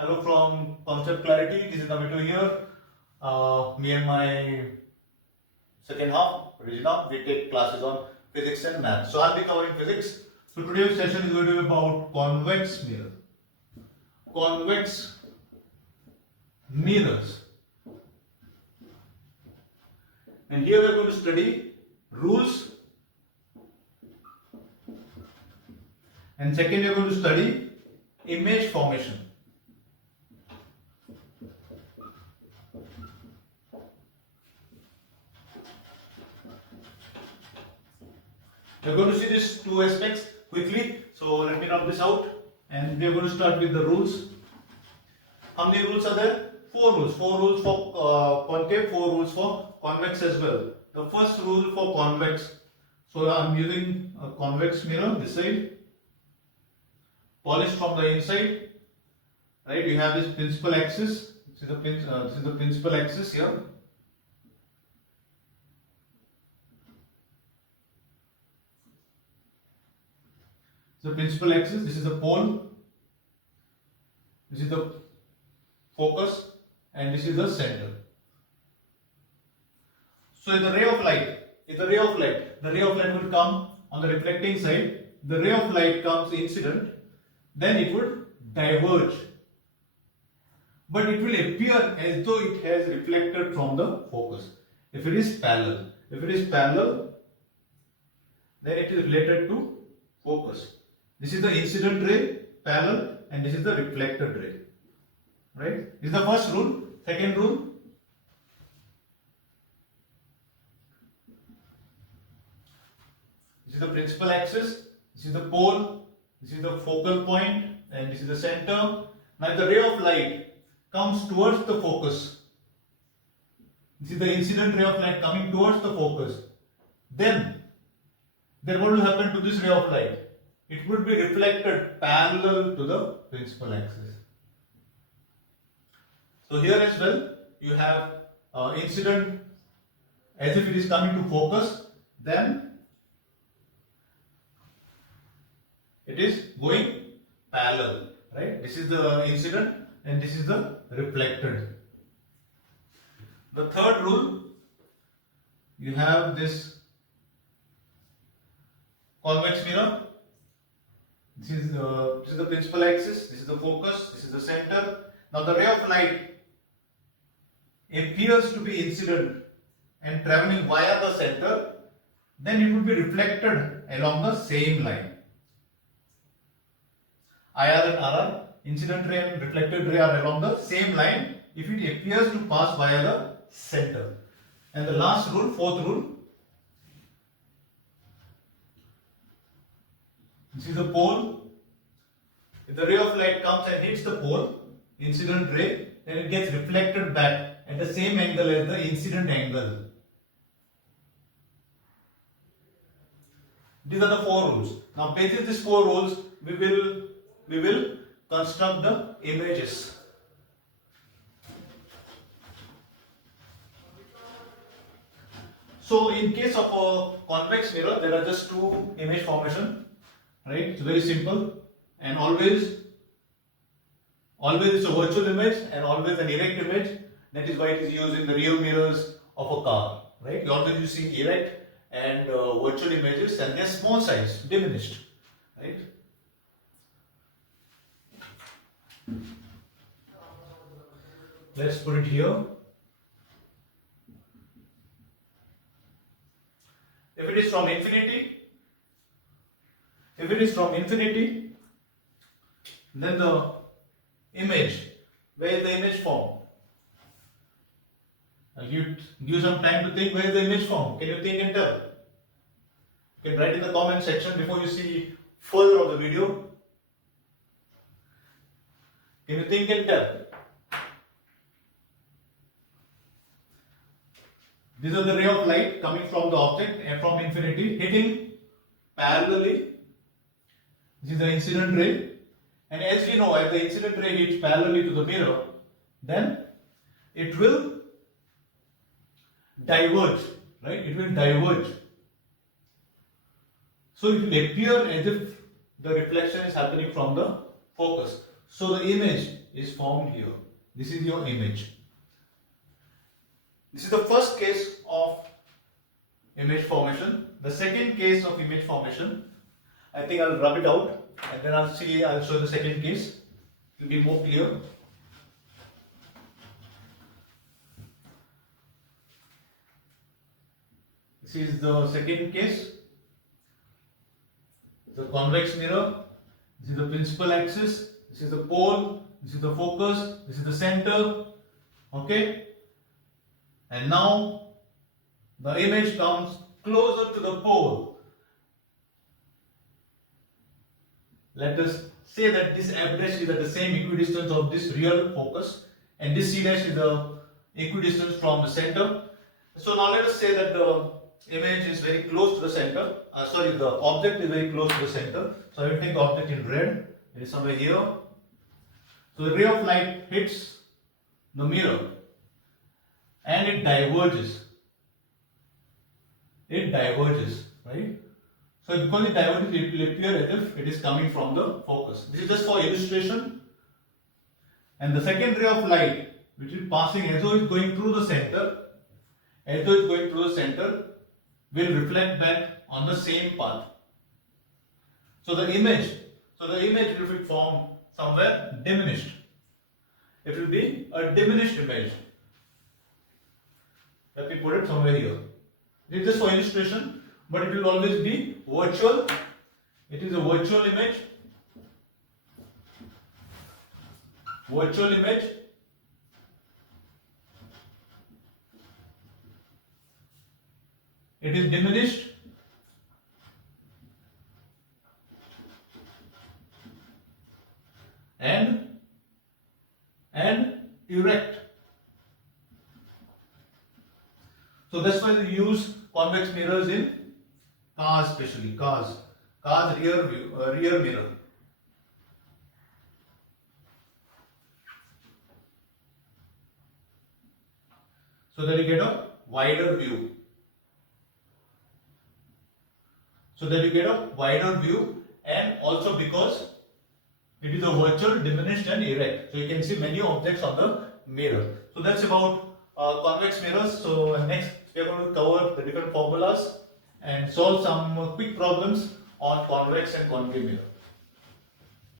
Hello from Concept Clarity. This is Navito here. Me and my second half, Regina, we take classes on physics and math. So I'll be covering physics. So today's session is going to be about convex mirror. Convex mirrors. And here we are going to study rules. And second, we are going to study image formation. We are going to see these two aspects quickly. So let me rub this out. And we are going to start with the rules. How many rules are there? 4 rules. 4 rules for concave, 4 rules for convex as well. The first rule for convex. So I am using a convex mirror this side. Polished from the inside. Right? You have this principal axis. This is the principal axis here. The principal axis, this is the pole, this is the focus, and this is the center. So the ray of light will come on the reflecting side. The ray of light comes incident, then it would diverge. But it will appear as though it has reflected from the focus. If it is parallel, then it is related to focus. This is the incident ray, parallel, and this is the reflected ray. Right? This is the first rule. Second rule. This is the principal axis. This is the pole. This is the focal point, and this is the center. Now the ray of light comes towards the focus. This is the incident ray of light coming towards the focus. Then what will happen to this ray of light? It would be reflected parallel to the principal axis. So here as well, you have incident as if it is coming to focus, then it is going parallel, right? This is the incident and this is the reflected. The third rule, you have this convex mirror. This is the principal axis, this is the focus, this is the center. Now the ray of light appears to be incident and travelling via the center, then it will be reflected along the same line. IR and RR, incident ray and reflected ray are along the same line if it appears to pass via the center. And the last rule, fourth rule, this is the pole. If the ray of light comes and hits the pole, incident ray, then it gets reflected back at the same angle as the incident angle. These are the 4 rules. Now, based on these 4 rules, we will construct the images. So, in case of a convex mirror, there are just 2 image formation. Right? It's very simple, and always it's a virtual image and always an erect image. That is why it is used in the rear mirrors of a car. Right? You always see erect and virtual images, and they are small size, diminished. Right? Let's put it here. If it is from infinity, then the image, where is the image form? You give some time to think, where is the image form? Can you think and tell? You can write in the comment section before you see further of the video. Can you think and tell? These are the ray of light coming from the object and from infinity, hitting parallelly. This is the incident ray, and as we know, as the incident ray hits parallelly to the mirror, then it will diverge, right? It will diverge. So it will appear as if the reflection is happening from the focus. So the image is formed here. This is your image. This is the first case of image formation. The second case of image formation, I think I'll rub it out and then I'll show the second case. It will be more clear. This is the second case. The convex mirror. This is the principal axis. This is the pole. This is the focus. This is the center. Okay. And now the image comes closer to the pole. Let us say that this F dash is at the same equidistance of this real focus, and this C dash is the equidistance from the center. So now let us say that the image is very close to the center. The object is very close to the center. So I will take the object in red. It is somewhere here. So the ray of light hits the mirror and it diverges. It diverges, right? So because it diverges, it will appear as if it is coming from the focus. This is just for illustration. And the second ray of light, which is passing as though it is going through the center, will reflect back on the same path. So the image will be formed somewhere diminished. It will be a diminished image. Let me put it somewhere here. It is just for illustration, but it will always be virtual. It is a virtual image. Virtual image. It is diminished. And erect. So that's why we use convex mirrors in cars, especially cars rear mirror. So that you get a wider view. And also because it is a virtual, diminished and erect. So you can see many objects on the mirror. So that's about convex mirrors. So next we are going to cover the different formulas and solve some quick problems on convex and concave mirror.